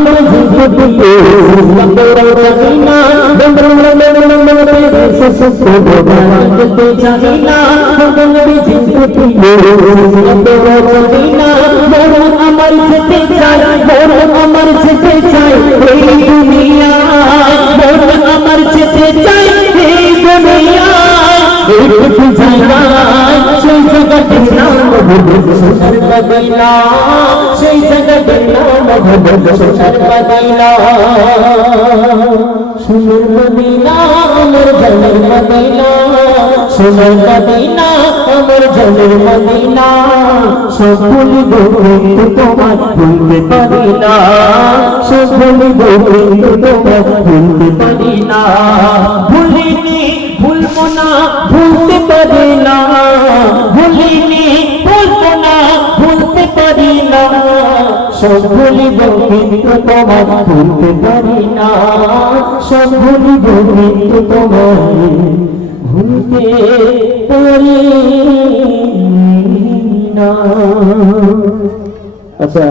আমার জীবনে বন্দর জানিনা বন্দর যেতে জানিনা বন্দর জীবনে বন্দর জানিনা বড় আমার যেতে চাই বড় আমার যেতে চাই এই দুনিয়া বড় আমার যেতে চাই এই দুনিয়া একটু জানা সেই জায়গাটার নাম সোনার মদিনা সেই জায়গাটার নাম সোনার মদিনা সোনার মদিনা আমার জানের মদিনা সোনার মদিনা আমার জানের মদিনা সব ভুলিব কিন্তু তোমার ভুলতে পারি না সব ভুলিব কিন্তু তোমার ভুলতে পারি না ভুলিনি ভুলবো না ভুলতে পারি না ভুলিনি ভুলবো না ভুলতে পারি না সব ভুলিব কিন্তু তোমার ভুলতে পারি না সব ভুলিব কিন্তু তোমার ভুলতে পারি না। আচ্ছা